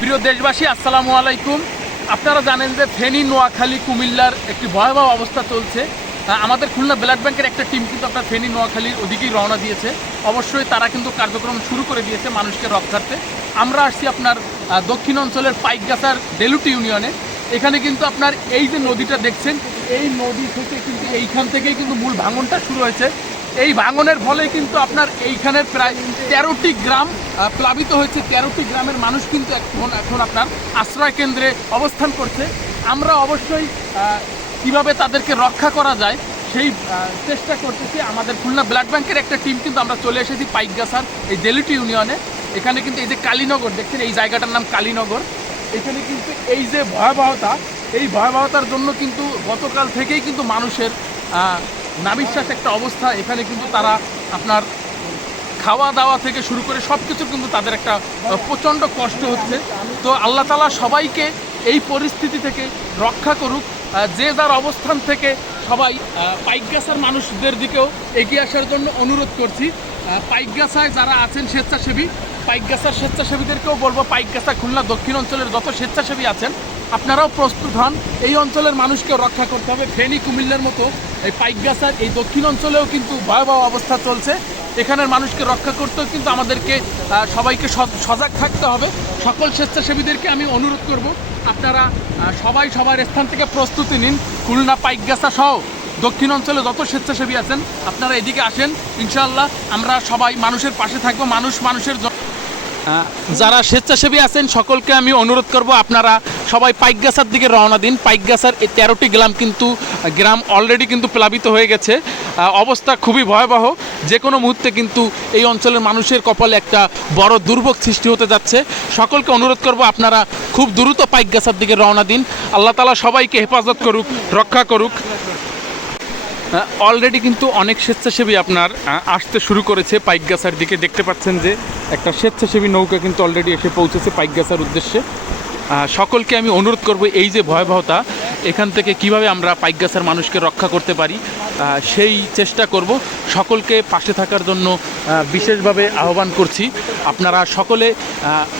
প্রিয় দেশবাসী, আসসালামু আলাইকুম। আপনারা জানেন যে ফেনী, নোয়াখালী, কুমিল্লার একটি ভয়াবহ অবস্থা চলছে। আমাদের খুলনা ব্লাড ব্যাংকের একটা টিম কিন্তু আপনার ফেনী, নোয়াখালীর ওদিকেই রওনা দিয়েছে। অবশ্যই তারা কিন্তু কার্যক্রম শুরু করে দিয়েছে মানুষকে রক্ষার্থে। আমরা আসছি আপনার দক্ষিণ অঞ্চলের পাইকগাছার ডেলুটি ইউনিয়নে। এখানে কিন্তু আপনার এই যে নদীটা দেখছেন, এই নদী থেকে কিন্তু এইখান থেকেই কিন্তু মূল ভাঙনটা শুরু হয়েছে। এই ভাঙনের ফলে কিন্তু আপনার এইখানের প্রায় তেরোটি গ্রাম প্লাবিত হয়েছে। তেরোটি গ্রামের মানুষ কিন্তু এখন এখন আপনার আশ্রয় কেন্দ্রে অবস্থান করছে। আমরা অবশ্যই কীভাবে তাদেরকে রক্ষা করা যায় সেই চেষ্টা করতেছি। আমাদের খুলনা ব্লাড ব্যাংকের একটা টিম কিন্তু আমরা চলে এসেছি পাইকগাছার এই ডেলিটি ইউনিয়নে। এখানে কিন্তু এই যে কালীনগর, দেখছেন এই জায়গাটার নাম কালীনগর। এখানে কিন্তু এই যে ভয়াবহতা, এই ভয়াবহতার জন্য কিন্তু গতকাল থেকেই কিন্তু মানুষের নাবিশ্বাস একটা অবস্থা। এখানে কিন্তু তারা আপনার খাওয়া দাওয়া থেকে শুরু করে সব কিছু কিন্তু তাদের একটা প্রচণ্ড কষ্ট হচ্ছে। তো আল্লাহ তালা সবাইকে এই পরিস্থিতি থেকে রক্ষা করুক। যে যার অবস্থান থেকে সবাই পাইকগাছার মানুষদের দিকেও এগিয়ে আসার জন্য অনুরোধ করছি। পাইকগাছায় যারা আছেন স্বেচ্ছাসেবী, পাইকগাছার স্বেচ্ছাসেবীদেরকেও বলব, পাইকগাছা খুলনা দক্ষিণ অঞ্চলের যত স্বেচ্ছাসেবী আছেন আপনারাও প্রস্তুত হন। এই অঞ্চলের মানুষকে রক্ষা করতে হবে। ফেনী, কুমিল্লার মতো এই পাইকগাছার এই দক্ষিণ অঞ্চলেও কিন্তু ভয়াবহ অবস্থা চলছে। এখানের মানুষকে রক্ষা করতেও কিন্তু আমাদেরকে সবাইকে সজাগ থাকতে হবে। সকল স্বেচ্ছাসেবীদেরকে আমি অনুরোধ করব, আপনারা সবাই সবার স্থান থেকে প্রস্তুতি নিন। খুলনা পাইকগাছা সহ দক্ষিণ অঞ্চলে যত স্বেচ্ছাসেবী আছেন, আপনারা এদিকে আসেন। ইনশাআল্লাহ আমরা সবাই মানুষের পাশে থাকব। মানুষ মানুষের যারা স্বেচ্ছাসেবী আছেন, সকলকে আমি অনুরোধ করব, আপনারা সবাই পাইকগাছার দিকে রওনা দিন। পাইকগাছার এই তেরোটি গ্রাম কিন্তু, গ্রাম অলরেডি কিন্তু প্লাবিত হয়ে গেছে। অবস্থা খুবই ভয়াবহ। যে কোনো মুহূর্তে কিন্তু এই অঞ্চলের মানুষের কপালে একটা বড় দুর্ভোগ সৃষ্টি হতে যাচ্ছে। সকলকে অনুরোধ করব, আপনারা খুব দ্রুত পাইকগাছার দিকে রওনা দিন। আল্লাহ তালা সবাইকে হেফাজত করুক, রক্ষা করুক। অলরেডি কিন্তু অনেক স্বেচ্ছাসেবী আপনার আসতে শুরু করেছে পাইকগাছার দিকে। দেখতে পাচ্ছেন যে একটা স্বেচ্ছাসেবী নৌকা কিন্তু অলরেডি এসে পৌঁছেছে পাইকগাছার উদ্দেশ্যে। সকলকে আমি অনুরোধ করব এই যে ভয়াবহতা এখান থেকে কীভাবে আমরা পাইকগাছার মানুষকে রক্ষা করতে পারি সেই চেষ্টা করব। সকলকে পাশে থাকার জন্য বিশেষভাবে আহ্বান করছি। আপনারা সকলে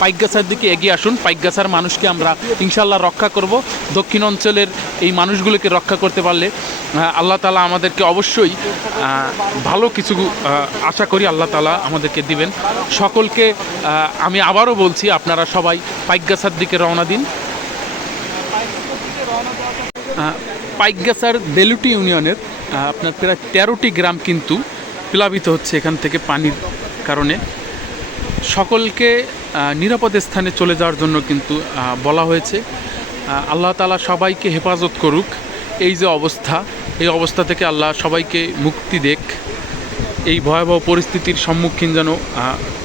পাইকগাছার দিকে এগিয়ে আসুন। পাইকগাছার মানুষকে আমরা ইনশাল্লাহ রক্ষা করব। দক্ষিণ অঞ্চলের এই মানুষগুলোকে রক্ষা করতে পারলে আল্লাহ তালা আমাদেরকে অবশ্যই ভালো কিছু আশা করি আল্লাহ তালা আমাদেরকে দিবেন। সকলকে আমি আবারও বলছি, আপনারা সবাই পাইকগাছার দিকে রওনা দিন। পাইকগাছার বেলুটি ইউনিয়নের আপনার প্রায় তেরোটি গ্রাম কিন্তু প্লাবিত হচ্ছে এখান থেকে পানির কারণে। সকলকে নিরাপদ স্থানে চলে যাওয়ার জন্য কিন্তু বলা হয়েছে। আল্লাহ তালা সবাইকে হেফাজত করুক। এই যে অবস্থা, এই অবস্থা থেকে আল্লাহ সবাইকে মুক্তি দেখ এই ভয়াবহ পরিস্থিতির সম্মুখীন যেন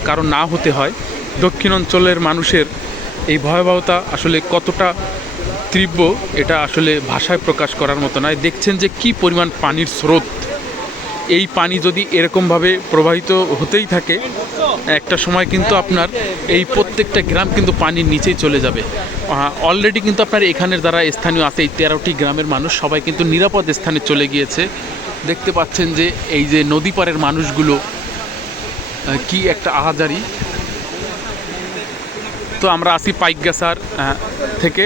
কারও না হতে হয়। দক্ষিণ অঞ্চলের মানুষের এই ভয়াবহতা আসলে কতটা তীব্র, এটা আসলে ভাষায় প্রকাশ করার মতো নয়। দেখছেন যে কি পরিমাণ পানির স্রোত। এই পানি যদি এরকমভাবে প্রবাহিত হতেই থাকে, একটা সময় কিন্তু আপনার এই প্রত্যেকটা গ্রাম কিন্তু পানির নিচেই চলে যাবে। অলরেডি কিন্তু আপনার এখানের দ্বারা স্থানীয় আছে, এই তেরোটি গ্রামের মানুষ সবাই কিন্তু নিরাপদ স্থানে চলে গিয়েছে। দেখতে পাচ্ছেন যে এই যে নদী পাড়ের মানুষগুলো কি একটা আহাজারি। তো আমরা আসি পাইকগাছার থেকে।